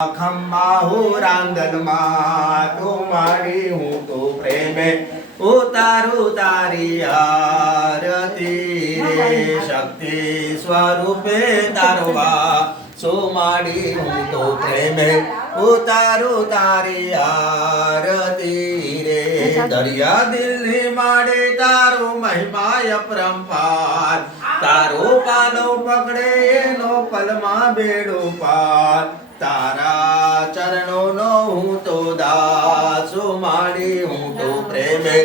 ખમ્મા રાંદલમાં તું મારી હું તો પ્રેમે ઉતારું તારી આરતી રે શક્તિ સ્વરૂપે તારો વાસો માડી હું તો પ્રેમે ઉતારું તારી આરતી રે દરિયા દિલની માડે તારો મહિમાય પરંપાર તારો પાલો પકડે એનો પલમાં બેડો પાર તારા ચરણોનો હું તો દાસો માડી હું તો પ્રેમે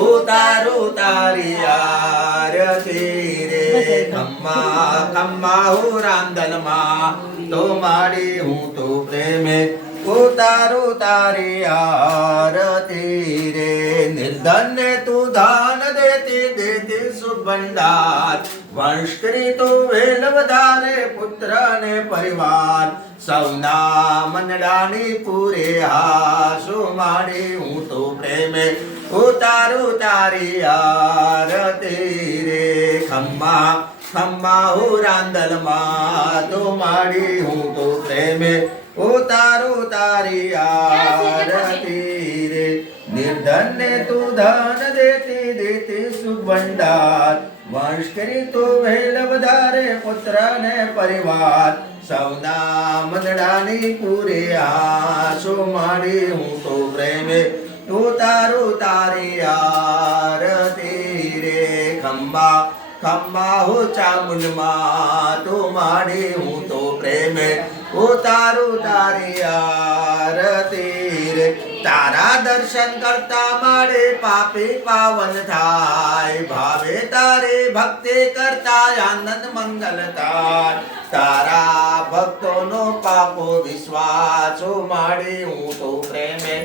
ઉતારું તારી આરતી રે ખમ્મા ખમ્મા રાંદલમાં તો માડી હું તો પ્રેમે ઉતારું તારી આરતી રે નિર્ધન તું દાન દેતી દેતી સુભંડાર વંશ કરી તો વેલ વધારે પુત્ર ને પરિવાર સૌના મનડાની પૂરે હાસો માડી હું તો પ્રેમે ઉતારું તારી આરતી રે ખમ્મા ખમ્મા રાંદલમાં તો માડી હું તો પ્રેમે ઉતારું તારી આરતી રે નિર્ધન ને તું ધન દેતી દેતી સુભંડાર વંશ કરી તો વહેલ વધારે પુત્ર ને પરિવાર સૌના મનડાની પૂરે આસો માડી હું તો પ્રેમે ઉતારું તારી આરતી રે ખમ્મા ખમ્મા ચામુંડમાં તો માડી હું તો પ્રેમે ઉતારું તારી આરતી રે તારા દર્શન કરતા માડે પાપી પાવન થાય ભાવે તારે ભક્તિ કરતા આનંદ મંગલ થાય તારા ભક્તોનો પાપો વિશ્વાસો માડી હું તો પ્રેમે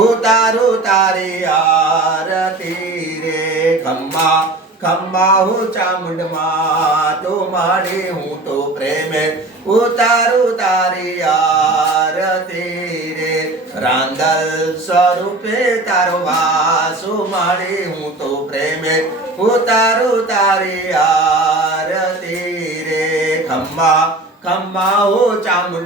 ઉતારું તારી આરતી રે ખમ્મા ખમ્મા ચામુંડમાં તો માડી હું તો પ્રેમે ઉતારું તારી આરતી રે રાંદલ સ્વરૂપે તારો વાસો માડી હું તો પ્રેમે ઉતારું તારી આરતી રે ખમ્મા ખમ્મા ચામુંડ